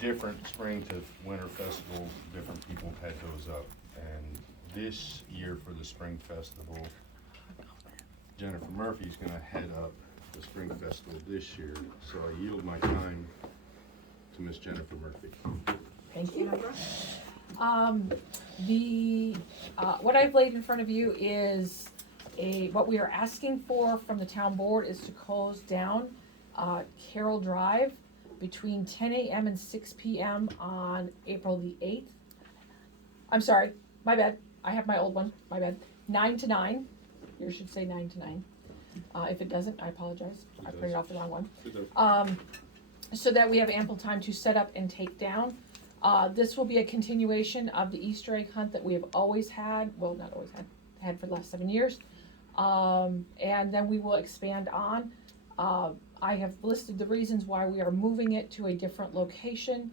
different spring to winter festivals, different people had those up. And this year for the spring festival, Jennifer Murphy's gonna head up the spring festival this year. So I yield my time to Miss Jennifer Murphy. Thank you. What I've laid in front of you is what we are asking for from the town board is to close down, Carroll Drive between 10 a.m. and 6 p.m. on April the 8th. I'm sorry, my bad, I have my old one, my bad. 9 to 9, yours should say 9 to 9. If it doesn't, I apologize, I printed off the wrong one. So that we have ample time to set up and take down. This will be a continuation of the Easter egg hunt that we have always had, well, not always had for the last 7 years. And then we will expand on. I have listed the reasons why we are moving it to a different location.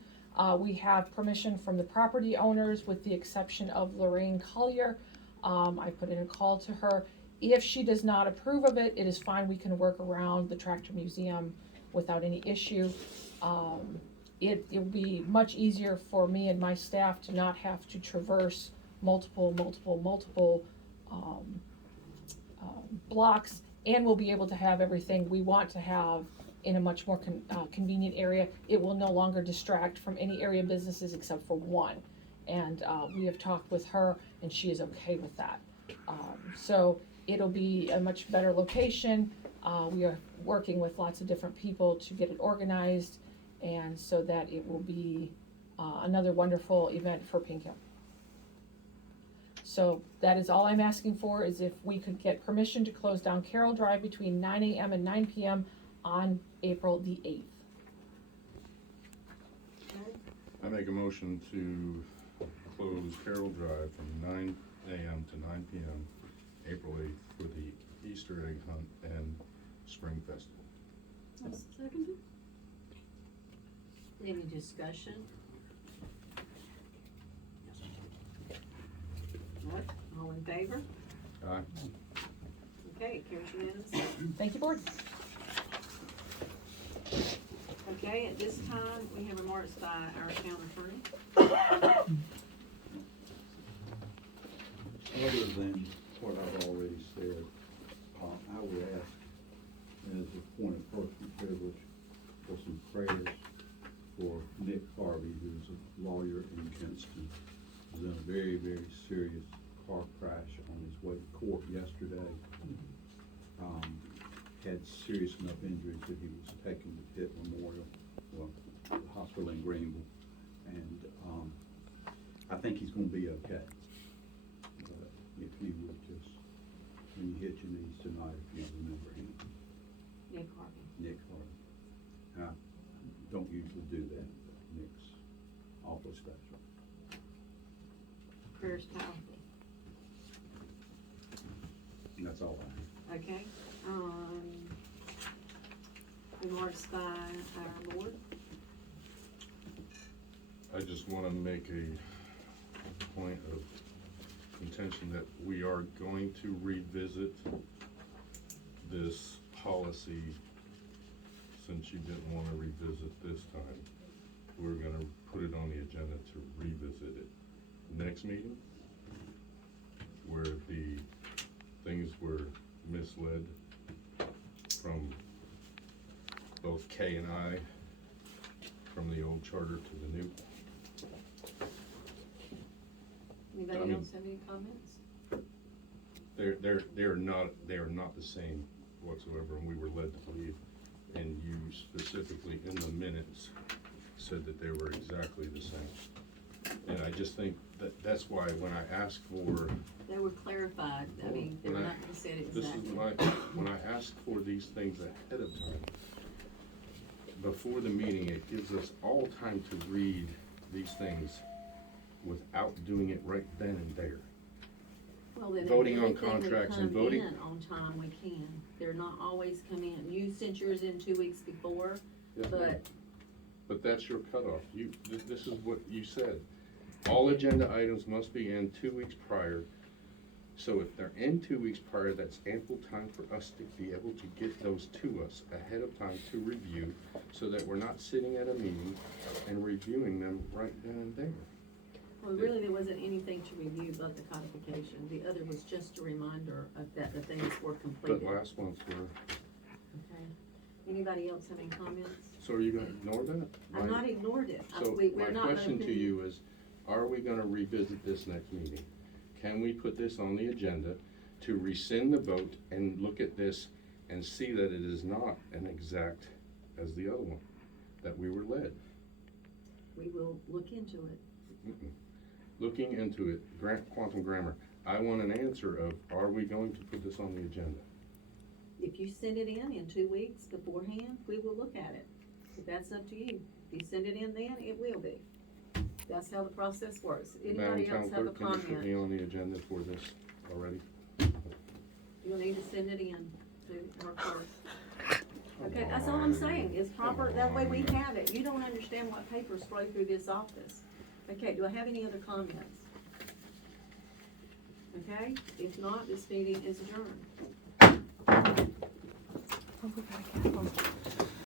We have permission from the property owners with the exception of Lorraine Collier. I put in a call to her. If she does not approve of it, it is fine, we can work around the Tractor Museum without any issue. It will be much easier for me and my staff to not have to traverse multiple blocks, and we'll be able to have everything we want to have in a much more convenient area. It will no longer distract from any area businesses except for one. And we have talked with her and she is okay with that. So it'll be a much better location. We are working with lots of different people to get it organized, and so that it will be another wonderful event for Pink Hill. So that is all I'm asking for, is if we could get permission to close down Carroll Drive between 9 a.m. and 9 p.m. on April the 8th. I make a motion to close Carroll Drive from 9 a.m. to 9 p.m. April 8th for the Easter egg hunt and spring festival. Second. Any discussion? What, all in favor? Aye. Okay, it carries unanimously. Thank you, board. Okay, at this time, we have remarks by our town attorney. Other than what I've already said, I would ask, as a point of personal privilege, for some prayers for Nick Harvey, who's a lawyer in Kinston. He was in a very, very serious car crash on his way to court yesterday. Had serious enough injuries that he was taken to Pitt Memorial, hospital in Greenville, and I think he's going to be okay. But if you would just, when you hit your knees tonight, if you remember him. Nick Harvey. Nick Harvey. I don't usually do that, but Nick's awful special. Prayers powerful. And that's all I have. Okay, remarks by our board. I just want to make a point of contention that we are going to revisit this policy. Since you didn't want to revisit this time, we're going to put it on the agenda to revisit it next meeting, where the things were misled from both Kay and I, from the old charter to the new. Anybody else have any comments? They are not the same whatsoever, and we were led to believe, and you specifically in the minutes said that they were exactly the same. And I just think that's why when I asked for, They were clarified, I mean, they were not said this is exactly. when I ask for these things ahead of time, before the meeting, it gives us all time to read these things without doing it right then and there. Well, then voting on anything that contracts and come voting- in on time, we can. They're not always come in. You sent yours in 2 weeks before, But that's your cutoff. This is what you said. All agenda items must be in 2 weeks prior So if they're in 2 weeks prior, that's ample time for us to be able to get those to us ahead of time to review, so that we're not sitting at a meeting and reviewing them right then and there. Well, really, there wasn't anything to review but the codification. The other was just a reminder of that the things were But completed. last month's were, Okay. Anybody else have any comments? so are you gonna ignore that? I've not ignored it. So We're my not gonna question to continue. you is, are we gonna revisit this next meeting? Can we put this on the agenda to rescind the vote and look at this and see that it is not an exact as the other one, that we were led? We will look into it. Mm-mm. Looking into it, quantum grammar, I want an answer of, are we going to put this on the agenda? If you send it in 2 weeks beforehand, we will look at it. But that's up to you. If you send it in then, it will be. That's how the process works. Madam Anybody Town else have a Clerk, can you put me comment? on the agenda for this already? You'll need to send it in to our clerk. Okay, that's all I'm saying, is proper, that way we have it. You don't understand what papers flow through this office. Okay, do I have any other comments? Okay, if not, this meeting is adjourned.